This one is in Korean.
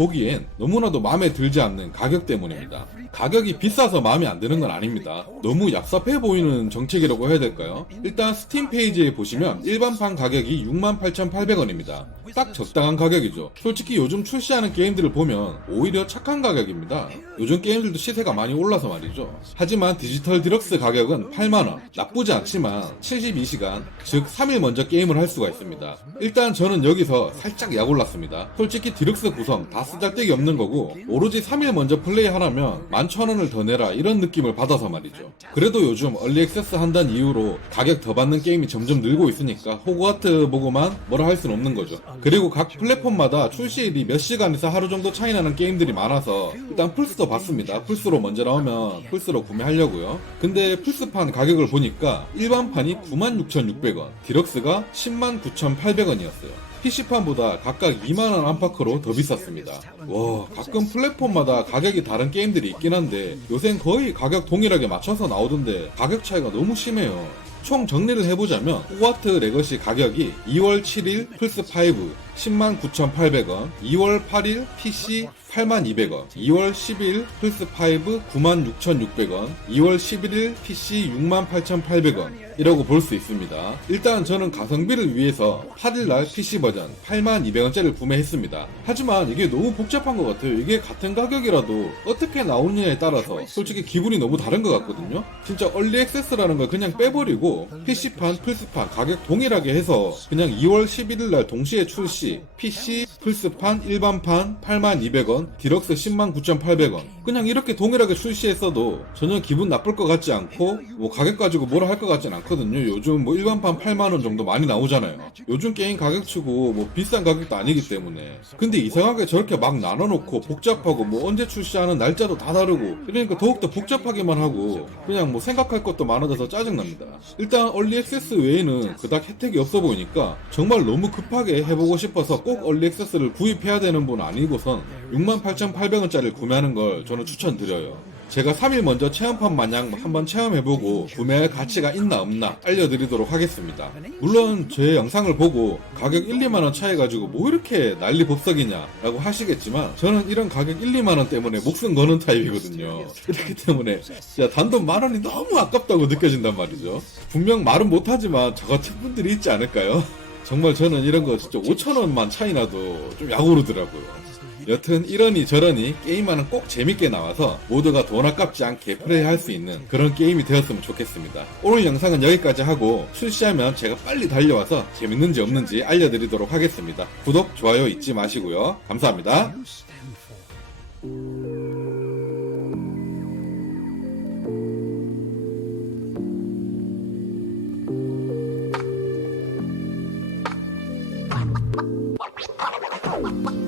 보기엔 너무나도 마음에 들지 않는 가격 때문입니다. 가격이 비싸서 마음에 안 드는 건 아닙니다. 너무 얍삽해 보이는 정책이라고 해야 될까요? 일단 스팀 페이지에 보시면 일반판 가격이 68,800원입니다. 딱 적당한 가격이죠. 솔직히 요즘 출시하는 게임들을 보면 오히려 착한 가격입니다. 요즘 게임들도 시세가 많이 올라서 말이죠. 하지만 디지털 디럭스 가격은 8만원. 나쁘지 않지만 72시간, 즉 3일 먼저 게임을 할 수가 있습니다. 일단 저는 여기서 살짝 약 올랐습니다. 솔직히 디럭스 구성 다 쓰잘데기 없는 거고 오로지 3일 먼저 플레이 하라면 11,000원을 더 내라 이런 느낌을 받아서 말이죠. 그래도 요즘 얼리 액세스 한다는 이유로 가격 더 받는 게임이 점점 늘고 있으니까 호그와트 보고만 뭐라 할 수는 없는 거죠. 그리고 각 플랫폼마다 출시일이 몇 시간에서 하루 정도 차이 나는 게임들이 많아서 일단 플스도 봤습니다. 플스로 먼저 나오면 플스로 구매하려고요. 근데 플스판 가격을 보니까 일반판이 96,600원, 디럭스가 109,800원이었어요. PC판보다 각각 2만원 안팎으로 더 비쌌습니다. 와, 가끔 플랫폼마다 가격이 다른 게임들이 있긴 한데 요샌 거의 가격 동일하게 맞춰서 나오던데 가격 차이가 너무 심해요. 총 정리를 해보자면 호그와트 레거시 가격이 2월 7일 플스5 109,800원, 2월 8일 PC 82,200원, 2월 10일 플스5 96,600원, 2월 11일 PC 68,800원 이라고 볼 수 있습니다. 일단 저는 가성비를 위해서 8일날 PC 버전 82,200원짜리를 구매했습니다. 하지만 이게 너무 복잡한 것 같아요. 이게 같은 가격이라도 어떻게 나오느냐에 따라서 솔직히 기분이 너무 다른 것 같거든요. 진짜 얼리 액세스라는 걸 그냥 빼버리고 PC판, 플스판 가격 동일하게 해서 그냥 2월 11일날 동시에 출시 PC, 플스판, 일반판 82,200원, 디럭스 109,800원 그냥 이렇게 동일하게 출시했어도 전혀 기분 나쁠 것 같지 않고 뭐 가격 가지고 뭐라 할 것 같진 않거든요. 요즘 뭐 일반판 8만원 정도 많이 나오잖아요. 요즘 게임 가격치고 뭐 비싼 가격도 아니기 때문에. 근데 이상하게 저렇게 막 나눠놓고 복잡하고 뭐 언제 출시하는 날짜도 다 다르고 그러니까 더욱더 복잡하게만 하고 그냥 뭐 생각할 것도 많아져서 짜증납니다. 일단 얼리 액세스 외에는 그닥 혜택이 없어 보이니까 정말 너무 급하게 해보고 싶어서 꼭 얼리 액세스를 구입해야 되는 분 아니고선 68,800원짜리를 구매하는 걸 저는 추천드려요. 제가 3일 먼저 체험판 마냥 한번 체험해보고 구매할 가치가 있나 없나 알려드리도록 하겠습니다. 물론 제 영상을 보고 가격 1, 2만원 차이 가지고 뭐 이렇게 난리 법석이냐 라고 하시겠지만 저는 이런 가격 1, 2만원 때문에 목숨 거는 타입이거든요. 그렇기 때문에 진짜 단돈 만원이 너무 아깝다고 느껴진단 말이죠. 분명 말은 못하지만 저 같은 분들이 있지 않을까요? 정말 저는 이런 거 진짜 5,000원만 차이 나도 좀 약오르더라고요. 여튼 이러니 저러니 게임만은 꼭 재밌게 나와서 모두가 돈 아깝지 않게 플레이할 수 있는 그런 게임이 되었으면 좋겠습니다. 오늘 영상은 여기까지 하고 출시하면 제가 빨리 달려와서 재밌는지 없는지 알려드리도록 하겠습니다. 구독, 좋아요 잊지 마시고요. 감사합니다. What?